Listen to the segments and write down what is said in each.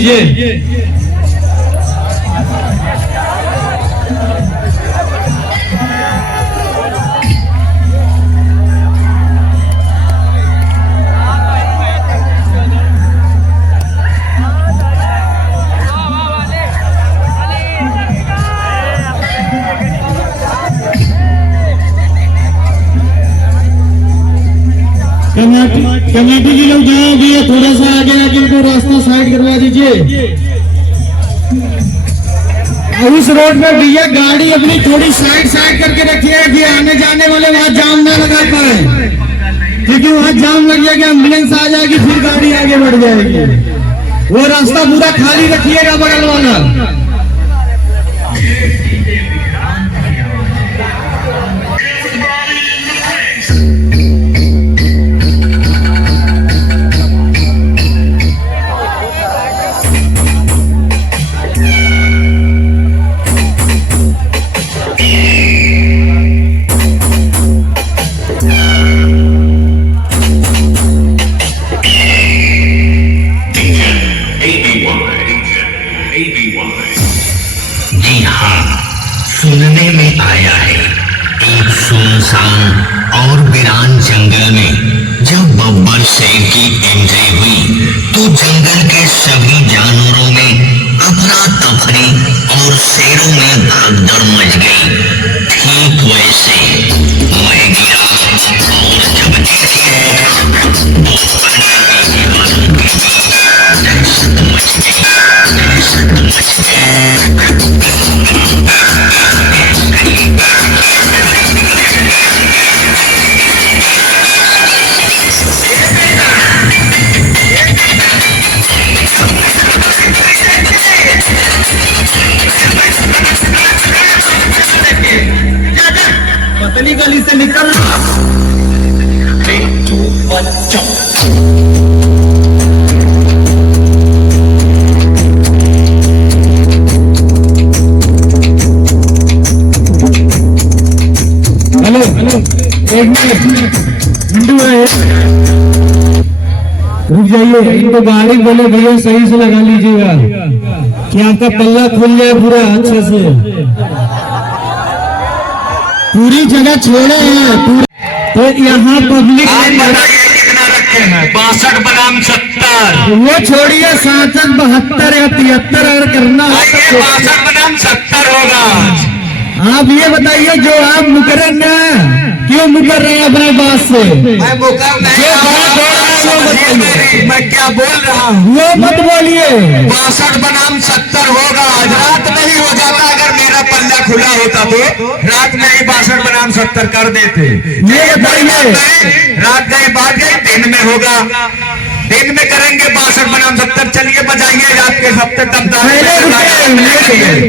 लीजिए। कमेटी के लोग जहाँ भी है थोड़ा सा आगे आके इनको रास्ता साइड करवा दीजिए। उस रोड में भैया गाड़ी अपनी थोड़ी साइड करके रखिए कि आने जाने वाले वहां जाम ना लगा पाए, क्योंकि वहां जाम लग जाएगा, एम्बुलेंस आ जाएगी, फिर गाड़ी आगे बढ़ जाएगी। वो रास्ता पूरा खाली रखिएगा बगल वाला। जी हाँ, सुनने में आया है एक सुनसान और वीरान जंगल में जब बब्बर शेर की एंट्री हुई तो जंगल के सभी जानवरों में अफरा तफरी और शेरों में भगदड़ मच गई। ठीक वैसे मैं गिरा और जब दहशत मच गई। पतली गली से निकल। हेलो एक मिनट, रुक जाइए। इनको गाड़ी बोले भैया सही से लगा लीजिएगा कि आपका पल्ला खुल जाए पूरा अच्छे से। पूरी जगह छोड़े हैं तो यहाँ पब्लिक कितना रखे हैं? 62 बनाम 70। वो छोड़िए 67, 72 या 73 अगर करना हो तो 62 बनाम 70 होगा। आप ये बताइए जो आप मुकर्रर ना क्यों मुकर रहे हैं अपने बात से? मैं मुकर नहीं, मैं क्या बोल रहा हूँ वो मत बोलिए। 62 बनाम 70 होगा। आज रात में ही हो जाता, अगर मेरा पल्ला खुला होता तो रात में ही 62 बनाम 70 कर देते। ये बताइए, रात गई बात गई, दिन में होगा, दिन में करेंगे 62 बनाम 70। चलिए बजाइए रात के हफ्ते तब।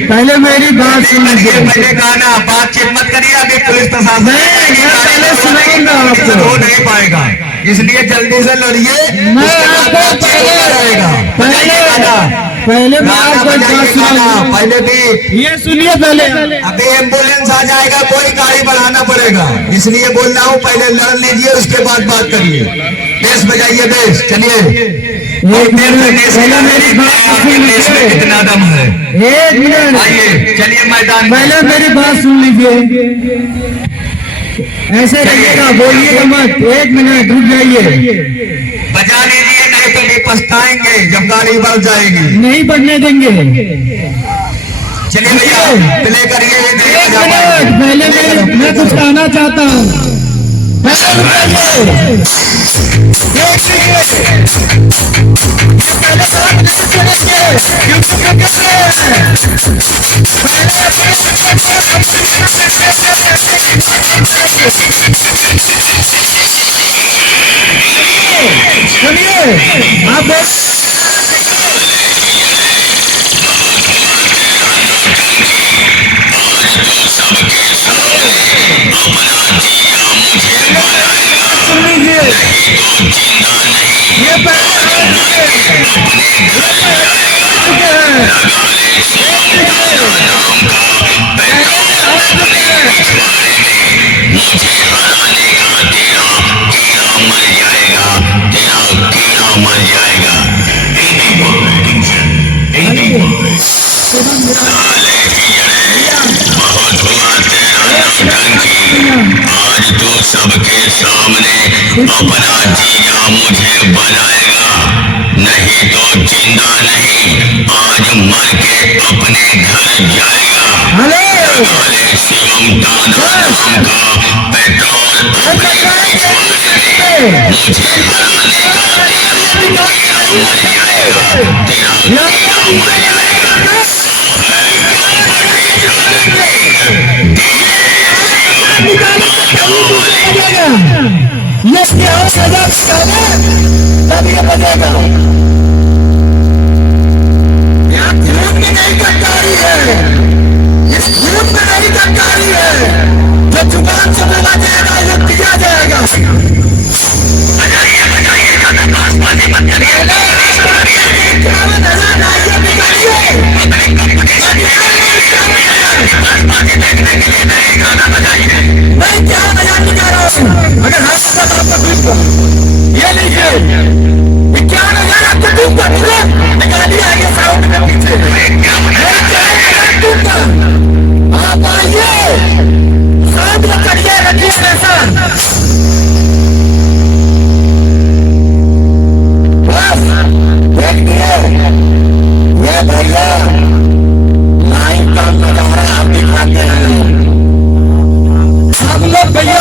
पहले मेरी बात सुनिए। मैंने कहा ना बातचीत मत करिए, अभी पुलिस प्रशासन हो नहीं पाएगा, इसलिए जल्दी से लड़िए। पहले पहले भी ये सुनिए, पहले अभी एम्बुलेंस आ जाएगा, कोई गाड़ी बढ़ाना पड़ेगा, इसलिए बोल रहा हूँ पहले लड़ लीजिए, उसके बाद बात करिए। बेस बजाइए बेस। चलिए मेरी बात देश में कितना दम है। एक मिनट आइए चलिए मैदान। पहले मेरी बात सुन लीजिए, ऐसे रहिएगा, बोलिएगा मत। एक मिनट रुक जाइए, बजा लीजिए, नहीं तो भी पछताएंगे जब गाड़ी बढ़ जाएगी। नहीं बढ़ने देंगे। चलिए भैया प्ले करिए। एक मिनट पहले मैं कुछ कहना चाहता हूँ। सुनिए आप मर जाएगा। अपना जीजा मुझे बनाएगा, नहीं तो जिंदा नहीं, आज मर के अपने घर जाएगा। हेलो काले शिवम दाना नाम का पेट्रोल अपने विश्वास ने मुझे हराने का तेरा मर जाएगा, तेरा मर जाएगा। ये क्या सजा तभी ये बजेगा। यहाँ धूप में नहीं कटकारी है, इस धूप में नहीं कटकारी है, जो जुबान से बोला जाएगा वो दिया जाएगा। बजाइए बजाइए, ज्यादा पासबाजी मत करिए। देखने के लिए नहीं, गाना बजाइए। मैं क्या मजाक नहीं कर रहा हूँ। अगर हम सब आपका दूंगा, ये लीजिए, ये क्या नजर आपको दूंगा, निकालिए आगे साउंड में पीछे। मैं क्या नजर दूंगा, आप आइए, साउंड में करिए, रखिए ऐसा। बस देखिए, ये भैया लाइन का नजारा आप दिखाते हैं। हम लोग भैया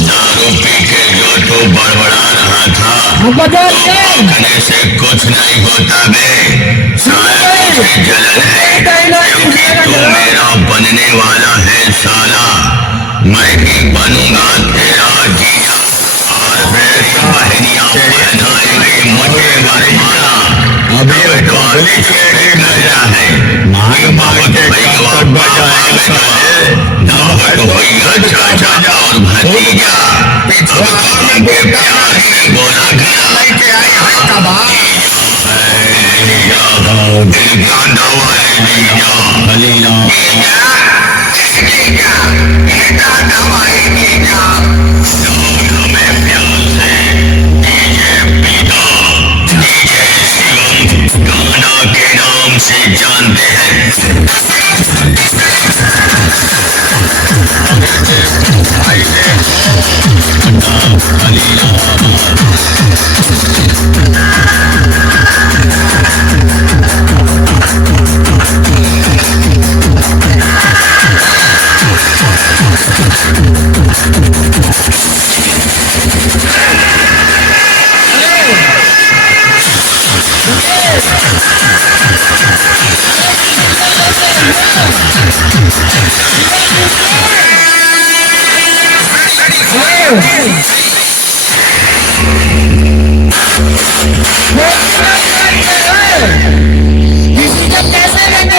दारू पी के जो तू बड़बड़ा रहा था, भौंकने से कुछ नहीं होता बे। शायद तुझे जलन है क्योंकि तू मेरा बनने वाला है साला। मैं ही बनूंगा तेरा जीजा और फिर बहनियां पहनाएंगी मुझे वरमाला। अभी तो नजरा है मार बहुत भैया चाचा और भतीजा अब के प्यार से बोला गया दिल का दवा है जीजा, हमें प्यार से डीजे पीता, डीजे शिवम गाना के नाम से जानते हैं।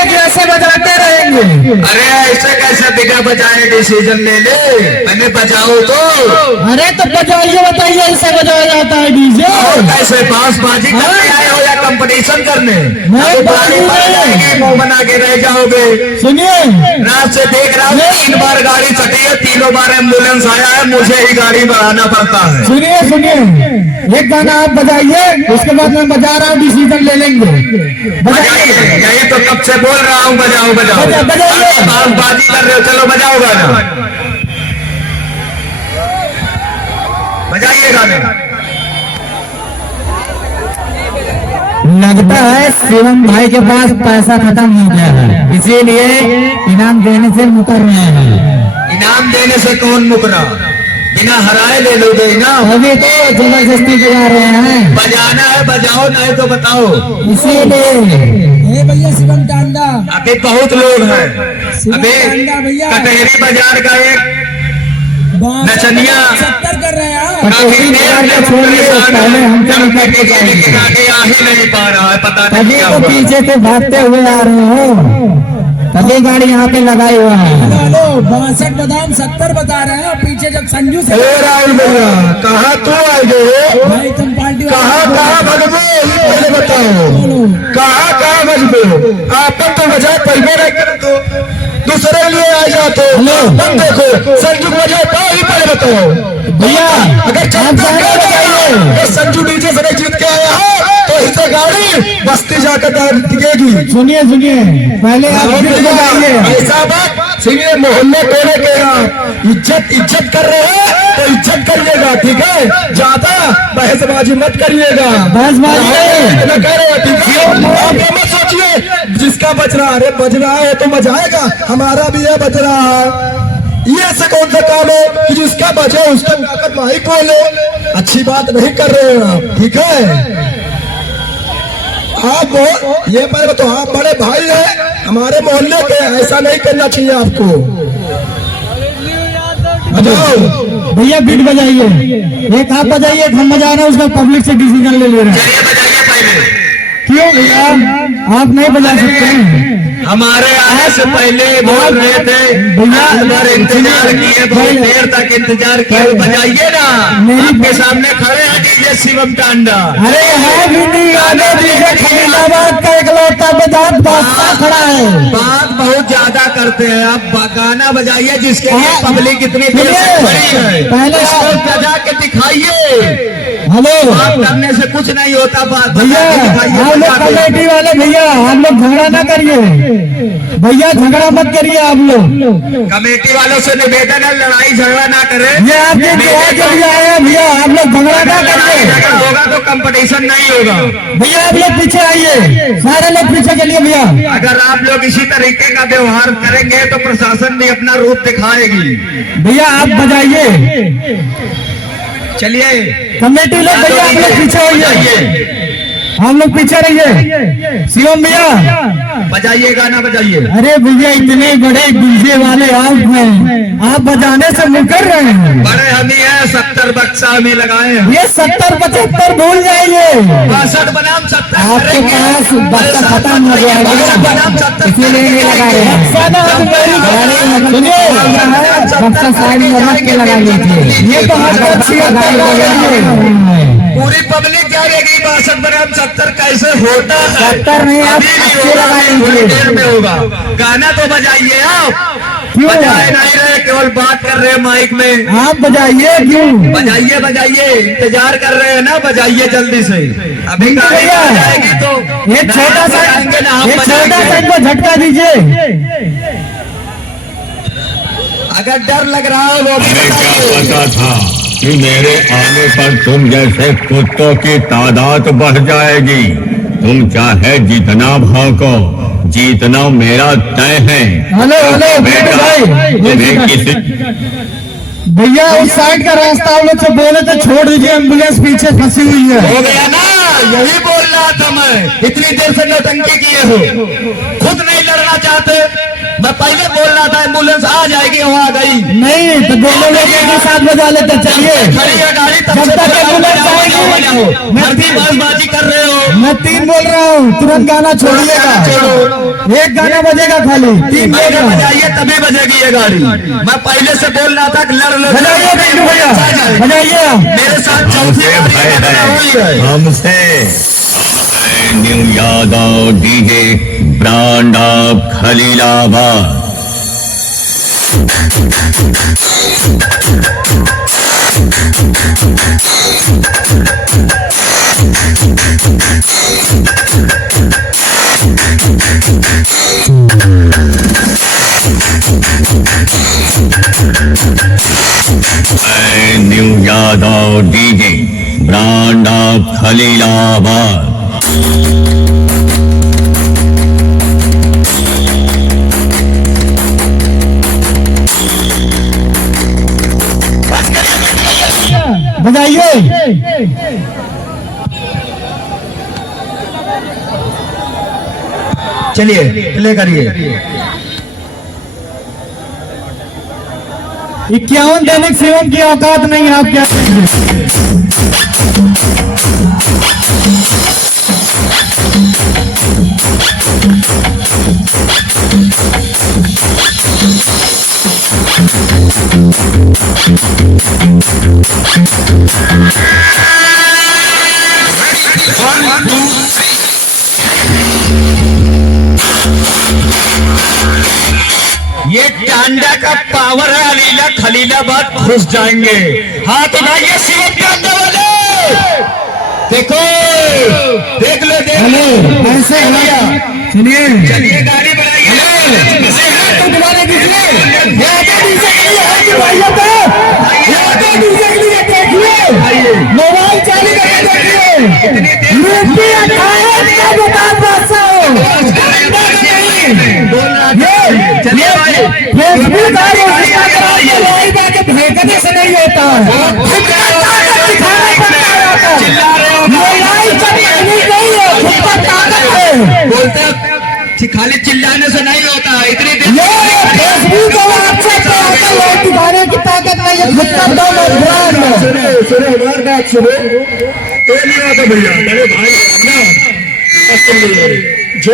कैसे बजाते रहेंगे? अरे ऐसे कैसे बिना बजाए डिसीजन ले ले, हमें बजाओ तो। अरे तो बजाइए, बताइए ऐसे बजाया जाता है डीजे। और कैसे बांसबाजी करने आए हो या कंपटीशन करने? मैं गाड़ी पर जाएगी, मुंह बना के रह जाओगे। सुनिए, रात से देख रहा हूँ 3 बार गाड़ी चटी है, 3 बार एम्बुलेंस आया है, मुझे ही गाड़ी बढ़ाना पड़ता है। सुनिए सुनिए, एक गाना आप बजाइए, उसके बाद मैं बजा रहा हूँ, डिसीजन ले लेंगे। बजाइए, यही तो कब से बोल रहा हूँ बजाओ बजाओ। बजाइए। बांसबाजी कर रहे हो, चलो बजाओ गाना, बजाइए गाने। लगता है शिवम भाई के पास पैसा खत्म हो गया है, इसीलिए इनाम देने से मुकर रहे हैं। इनाम देने से कौन मुकरा? बिना हराए ले लोगे ना। अभी तो जबरदस्ती बजा रहे हैं। बजाना है बजाओ, नहीं तो बताओ। इसीलिए भैया शिवम टांडा, अभी बहुत लोग हैं। अभी कटहरी बाजार का एक नचनिया 70 कर रहे हैं। काफी देर से परेशान है, जब तक के आगे आ ही नहीं पा रहा है, पता नहीं तभी क्या तो हुआ। पीछे से भागते हुए आ रहे हो, तभी गाड़ी यहाँ पे लगाई हुआ है। हेलो 62 बादाम 70 बता रहे हैं, और पीछे जब संजू से राहुल भैया कहाँ तू आ गए? भाई तुम पार्टी कहाँ भगवे पहले बताओ, कहाँ भगवे? आपन तो बजाय पहले रह कर तो दूसरे लिए आ जाते। तुम देखो संजू को बजाय ही पहले बताओ भैया अगर संजू नीचे से नहीं जीत के आया हो तो इसे गाड़ी बस्ती जाकर दिखेगी। सुनिए सुनिए, पहले आप गीत बजाइए। ऐसा बात सुनिए, मोहल्ले टोले के आप इज्जत कर रहे हैं तो इज्जत करिएगा, ठीक है? ज्यादा बहसबाजी मत करिएगा। बहसबाजी न करो, ठीक है? आप ये मत सोचिए जिसका बज रहा है, अरे बज रहा है तो मजाएगा, हमारा भी है बज रहा है। ये ऐसा कौन सा काम है कि जिसका बजे उसका ताकत माइक बोले? अच्छी बात नहीं कर रहे हैं आप, ठीक है? आप ये मैं तो आप बड़े भाई हैं हमारे मोहल्ले के, ऐसा नहीं करना चाहिए आपको। बजाओ भैया बीट बजाइए, एक आप बजाइए, एक हम बजा रहे हैं, उसका पब्लिक से डिसीजन ले रहे हैं। क्यों भैया आप नहीं बजा सकते हैं? हमारे आने से पहले बोल रहे थे, भैया इंतजार किए, बहुत देर तक इंतजार किए, बजाइए ना। आपके सामने खड़े हैं डीजे शिवम टांडा। अरे है भी नहीं, आगे डीजे खलीलाबाद का इकलौता बजात बादशाह खड़ा है। बात बहुत ज्यादा करते हैं आप, गाना बजाइए जिसके लिए पब्लिक इतनी देर से खड़ी है, पहले इसको बजा के दिखाइए। हेलो, बात करने से कुछ नहीं होता, बात भैया आप लोग कमेटी वाले भैया आप लोग झगड़ा ना करिए, भैया झगड़ा मत करिए आप लोग। कमेटी वालों से निवेदन है लड़ाई झगड़ा ना करें। ये आपके के लिए आए हैं भैया, आप लोग झगड़ा ना करिए। झगड़ा होगा तो कंपटीशन नहीं होगा। भैया आप लोग पीछे आइए, सारे लोग पीछे चलिए भैया। अगर आप लोग इसी तरीके का व्यवहार करेंगे तो प्रशासन भी अपना रूप दिखाएगी। भैया आप बजाइए, चलिए कमेटी लोग भैया आप लोग पीछे आइए, हम लोग पीछे रहिए। शिवम भैया बजाइए, गाना बजाइए। अरे भैया इतने बड़े डीजे वाले आप हैं, आप बजाने से मुकर रहे हैं। बड़े हम ही हैं, 70 बक्सा में लगाए हैं। ये 70-75 भूल जाइए, 62 बनाम 70 आपके पास बक्सा खत्म हो गया है, बनाम 70 इसीलिए नहीं लगा रहे हैं। सुनिए बक्सा साइड में रख के लगा लीजिए, ये तो हर अच्छी पूरी पब्लिक जानेगी 62 बनाम 70 कैसे होता है। 70 नहीं, आप अच्छे लगा लीजिए। देर में होगा, गाना तो बजाइए आप। क्यों बजाए नहीं रहे, केवल बात कर रहे हैं माइक में। आप बजाइए, क्यों बजाइए बजाइए, इंतजार कर रहे हैं ना, बजाइए जल्दी से। अभी गाड़ी आ जाएगी तो एक छोटा सा आएंगे ना, हम एक छोटा सा बजाएंगे। इनको झटका दीजिए। अगर डर लग रहा हो वो भी हमें क्या बताइए। पता था कि मेरे आने पर तुम जैसे कुत्तों की तादाद बढ़ जाएगी। तुम चाहे जितना भौंको, जीतना मेरा तय है। हेलो हेलो बेटा, भाई, तुम्हें किसी भैया उस साइड का रास्ता हम लोग से बोले तो छोड़ दीजिए, एम्बुलेंस पीछे फंसी हुई है। हो गया ना, यही बोल रहा था मैं। इतनी देर से नौटंकी किए हो, खुद नहीं लड़ना चाहते। मैं पहले बोल रहा था एम्बुलेंस आ जाएगी, वहाँ आ गई नहीं तो दोनों लोग एक ही साथ बजा लेते, चलिए। खड़ी है गाड़ी, तब जब से तक एम्बुलेंस बजाओ, आएगी, मैं मर्जी बाजी कर रहे हो। मैं 3 बोल रहा हूँ, तुरंत गाना छोड़िएगा। एक गाना बजेगा खाली, 3 बोल रहा हूँ। बजाइए तभी बजेगी ये गाड़ी। मैं पहले से बोल रहा था कि लड़ लो, बजाइए बिट्टू भैया, बजाइए। मेरे साथ चौथी हमसे बारी भय लड़ना हुई है। है, हमसे new Yadav DJ brand of Khalilabad. New Yadav DJ brand of Khalilabad. बजाइए। चलिए प्ले करिए। 51 दैनिक शिवम की औकात नहीं है, आप क्या कहेंगे? ये टांडा का पावर है, अलीला खलीलाबाद घुस जाएंगे। हाथ उठाइए शिवम टांडा वाले, देखो देख लो देख लो। हेलो, ऐसे भैया, चलिए चलिए गाड़ी बनाइए। तो बुलाने दीजिए। फेसबुक और इंस्टाग्राम पे लाइव आके भेजने से नहीं होता है, खुद का ताकत दिखाना पड़ता है। चिल्ला रहे हो ये लाइव का टेक्निक नहीं है, खुद का ताकत है। बोलते खाली चिल्लाने से नहीं होता, इतनी ये फेसबुक और व्हाट्सएप पे आकर लाइव दिखाने की ताकत नहीं है, खुद का दम और ब्रांड है। सुने हमारी बात सुने, तो नहीं आता भैया मेरे भाई ना जो